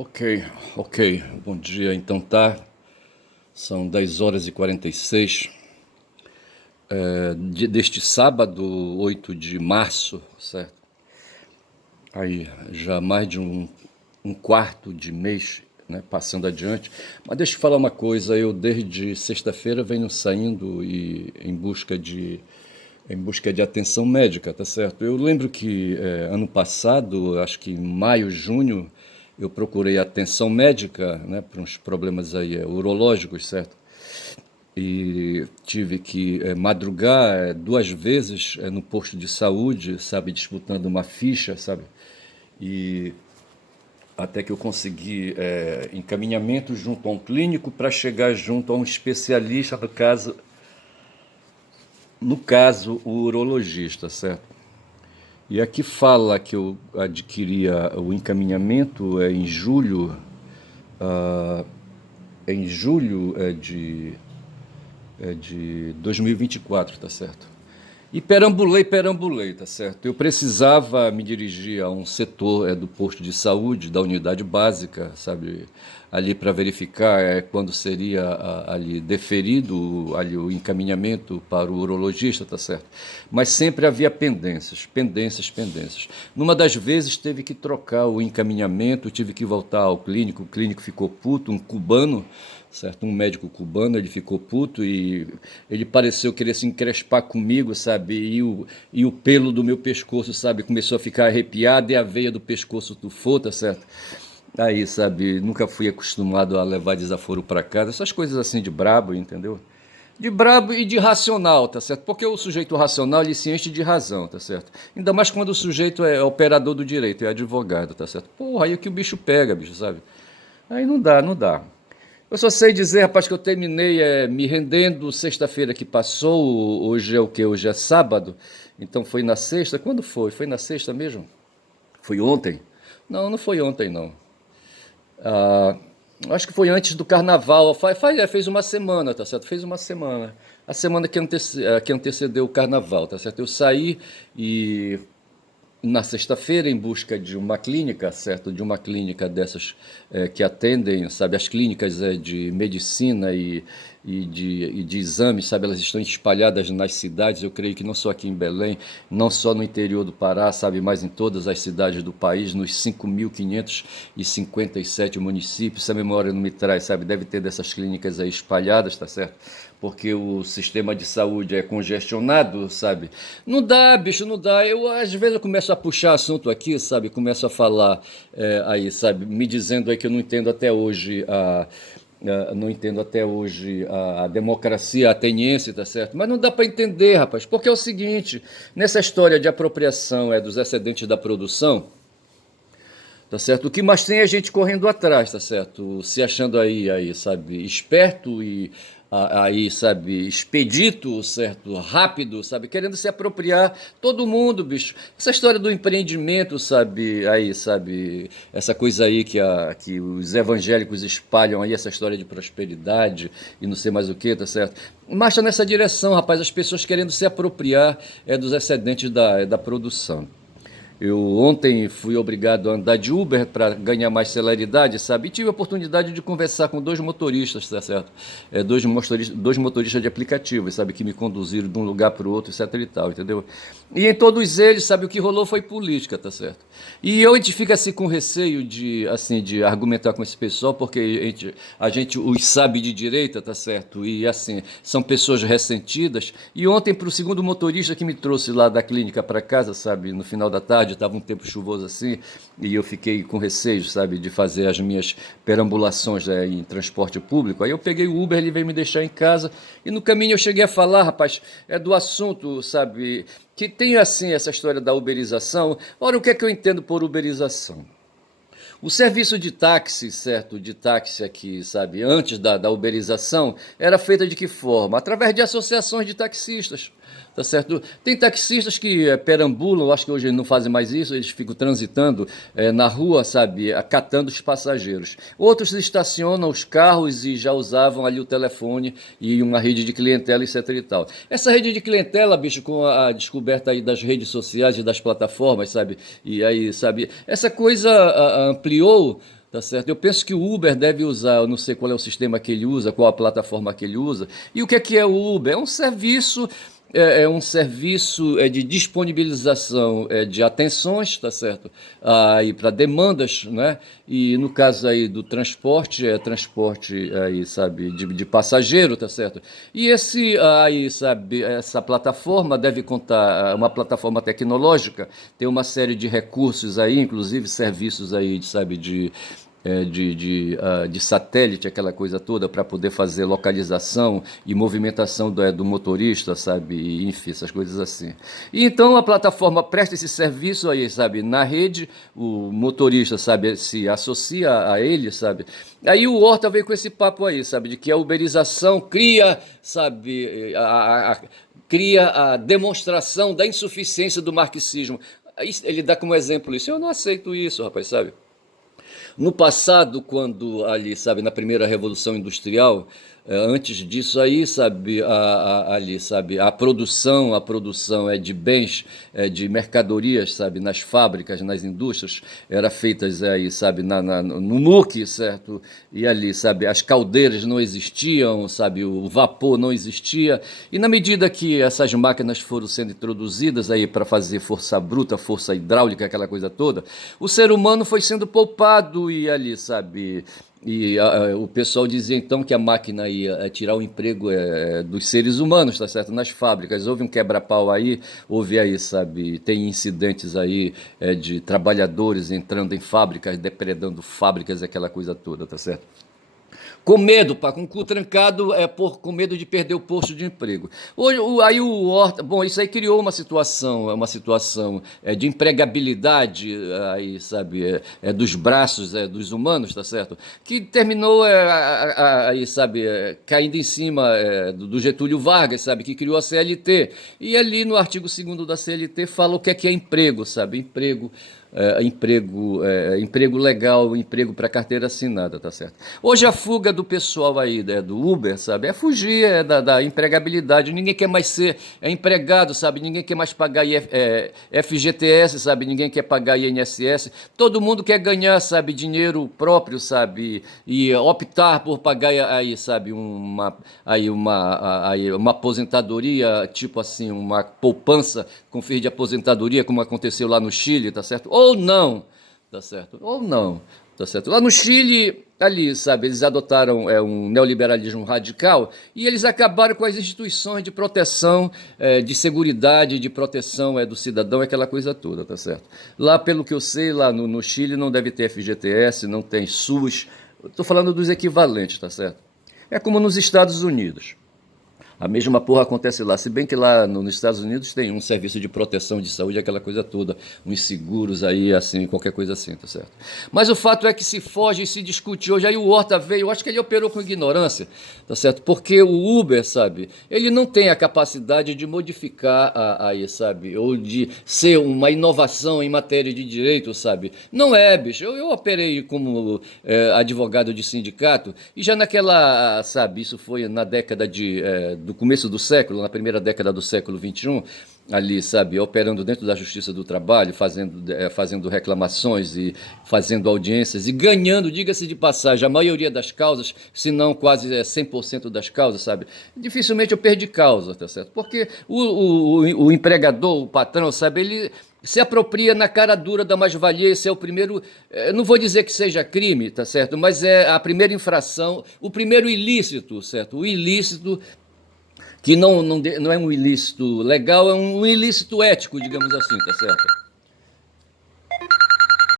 Ok, ok. Bom dia, então tá. São 10 horas e 46 deste sábado, 8 de março, certo? Aí já mais de um quarto de mês, né, passando adiante. Mas deixa eu falar uma coisa, eu desde sexta-feira venho saindo e em busca de atenção médica, tá certo? Eu lembro que ano passado, acho que em maio, junho, eu procurei atenção médica, né, para uns problemas aí urológicos, certo? E tive que madrugar duas vezes no posto de saúde, sabe, disputando uma ficha, sabe? E até que eu consegui encaminhamento junto a um clínico para chegar junto a um especialista, no caso, o urologista, certo? E aqui fala que eu adquiria o encaminhamento em julho de 2024, tá certo? E perambulei, tá certo? Eu precisava me dirigir a um setor do posto de saúde, da unidade básica, sabe? Ali para verificar quando seria ali deferido ali o encaminhamento para o urologista, tá certo? Mas sempre havia pendências, pendências, pendências. Numa das vezes teve que trocar o encaminhamento, tive que voltar ao clínico, o clínico ficou puto, um cubano, certo? Um médico cubano, ele ficou puto e ele pareceu querer se encrespar comigo, sabe? E o pelo do meu pescoço, sabe? Começou a ficar arrepiado e a veia do pescoço tufou, tá certo? Aí, sabe? Nunca fui acostumado a levar desaforo para casa, essas coisas assim de brabo, entendeu? De brabo e de racional, tá certo? Porque o sujeito racional, ele se enche de razão, tá certo? Ainda mais quando o sujeito é operador do direito, é advogado, tá certo? Porra, aí é que o bicho pega, bicho, sabe? Aí não dá, não dá. Eu só sei dizer, rapaz, que eu terminei me rendendo sexta-feira que passou. Hoje é o quê? Hoje é sábado. Então foi na sexta. Quando foi? Foi na sexta mesmo? Foi ontem? Não, não foi ontem, não. Ah, acho que foi antes do carnaval. Fez uma semana, tá certo? Fez uma semana. A semana que antecedeu o carnaval, tá certo? Eu saí e na sexta-feira em busca de uma clínica, certo? De uma clínica dessas que atendem, sabe, as clínicas de medicina e de exames, sabe, elas estão espalhadas nas cidades, eu creio que não só aqui em Belém, não só no interior do Pará, sabe, mas em todas as cidades do país, nos 5.557 municípios, se a memória não me traz, sabe, deve ter dessas clínicas aí espalhadas, tá certo? Porque o sistema de saúde é congestionado, sabe? Não dá, bicho, não dá. Às vezes, eu começo a puxar assunto aqui, sabe? Começo a falar aí, sabe? Me dizendo aí que eu não entendo até hoje não entendo até hoje a democracia ateniense, tá certo? Mas não dá para entender, rapaz, porque é o seguinte, nessa história de apropriação dos excedentes da produção, tá certo? O que mais tem é gente correndo atrás, tá certo? Se achando aí, sabe, esperto e aí, sabe, expedito, certo? Rápido, sabe? Querendo se apropriar todo mundo, bicho. Essa história do empreendimento, sabe, aí, sabe, essa coisa aí que os evangélicos espalham aí, essa história de prosperidade e não sei mais o que, tá certo? Marcha nessa direção, rapaz, as pessoas querendo se apropriar dos excedentes da produção. Eu ontem fui obrigado a andar de Uber para ganhar mais celeridade, sabe? E tive a oportunidade de conversar com dois motoristas, tá certo? Dois motoristas de aplicativos, sabe? Que me conduziram de um lugar para o outro, etc e tal, entendeu? E em todos eles, sabe? O que rolou foi política, tá certo? E a gente fica assim com receio de argumentar com esse pessoal, porque a gente os sabe de direita, tá certo? E assim, são pessoas ressentidas. E ontem, para o segundo motorista que me trouxe lá da clínica para casa, sabe? No final da tarde, estava um tempo chuvoso assim, e eu fiquei com receio, sabe, de fazer as minhas perambulações em transporte público. Aí eu peguei o Uber, ele veio me deixar em casa, e no caminho eu cheguei a falar, rapaz, do assunto, sabe, que tem assim essa história da uberização. Ora, o que é que eu entendo por uberização? O serviço de táxi, certo, de táxi aqui, sabe, antes da uberização, era feita de que forma? Através de associações de taxistas, tá certo? Tem taxistas que perambulam, acho que hoje não fazem mais isso, eles ficam transitando na rua, sabe, acatando os passageiros. Outros estacionam os carros e já usavam ali o telefone e uma rede de clientela, etc e tal. Essa rede de clientela, bicho, com a descoberta aí das redes sociais e das plataformas, sabe, e aí, sabe, essa coisa ampliou tá certo? Eu penso que o Uber deve usar, eu não sei qual é o sistema que ele usa, qual a plataforma que ele usa. E o que é o Uber? É um serviço de disponibilização de atenções, tá certo? Aí para demandas, né? E no caso aí do transporte, é transporte aí, sabe, de passageiro, tá certo? E esse aí, sabe, essa plataforma deve contar, uma plataforma tecnológica, tem uma série de recursos aí, inclusive serviços aí, sabe, de satélite, aquela coisa toda, para poder fazer localização e movimentação do motorista, sabe? E, enfim, essas coisas assim. E então a plataforma presta esse serviço aí, sabe? Na rede, o motorista, sabe, se associa a ele, sabe? Aí o Horta veio com esse papo aí, sabe? De que a uberização cria, sabe, cria a demonstração da insuficiência do marxismo. Ele dá como exemplo isso. Eu não aceito isso, rapaz, sabe? No passado, quando ali, sabe, na primeira Revolução Industrial, antes disso aí, sabe, ali, sabe, a produção de bens, de mercadorias, sabe, nas fábricas, nas indústrias, era feitas aí, sabe, no muque, certo? E ali, sabe, as caldeiras não existiam, sabe, o vapor não existia. E na medida que essas máquinas foram sendo introduzidas aí para fazer força bruta, força hidráulica, aquela coisa toda, o ser humano foi sendo poupado e ali, sabe, o pessoal dizia então que a máquina ia tirar o emprego dos seres humanos, tá certo? Nas fábricas. Houve um quebra-pau aí, houve aí, sabe, tem incidentes aí de trabalhadores entrando em fábricas, depredando fábricas, aquela coisa toda, tá certo? Com medo, pá, com o cu trancado, com medo de perder o posto de emprego. Hoje, aí o Horta, bom, isso aí criou uma situação de empregabilidade, aí, sabe, dos braços dos humanos, tá certo? Que terminou, aí, sabe, caindo em cima do Getúlio Vargas, sabe, que criou a CLT. E ali no artigo 2º da CLT fala o que é emprego, sabe? Emprego legal, emprego para carteira assinada, tá certo? Hoje a fuga do pessoal aí, do Uber, sabe, é fugir da empregabilidade. Ninguém quer mais ser empregado, sabe? Ninguém quer mais pagar FGTS, sabe? Ninguém quer pagar INSS. Todo mundo quer ganhar, sabe, dinheiro próprio, sabe? E optar por pagar aí, sabe, uma aposentadoria, tipo assim, uma poupança com fins de aposentadoria, como aconteceu lá no Chile, tá certo? Ou não, tá certo? Ou não, tá certo? Lá no Chile, ali, sabe, eles adotaram um neoliberalismo radical e eles acabaram com as instituições de proteção, de seguridade, de proteção do cidadão, aquela coisa toda, tá certo? Lá, pelo que eu sei, lá no Chile não deve ter FGTS, não tem SUS, estou falando dos equivalentes, tá certo? É como nos Estados Unidos. A mesma porra acontece lá, se bem que lá nos Estados Unidos tem um serviço de proteção de saúde, aquela coisa toda, uns seguros aí, assim, qualquer coisa assim, tá certo? Mas o fato é que se foge e se discute hoje, aí o Horta veio, eu acho que ele operou com ignorância, tá certo? Porque o Uber, sabe, ele não tem a capacidade de modificar aí, sabe, ou de ser uma inovação em matéria de direito, sabe? Não é, bicho, eu operei como advogado de sindicato e já naquela, sabe, isso foi na década do começo do século, na primeira década do século XXI, ali, sabe, operando dentro da Justiça do Trabalho, fazendo reclamações e fazendo audiências e ganhando, diga-se de passagem, a maioria das causas, se não quase 100% das causas, sabe? Dificilmente eu perdi causa, tá certo? Porque o empregador, o patrão, sabe, ele se apropria na cara dura da mais-valia. Esse é o primeiro, não vou dizer que seja crime, tá certo? Mas é a primeira infração, o primeiro ilícito, certo? O ilícito que não é um ilícito legal, é um ilícito ético, digamos assim, tá certo?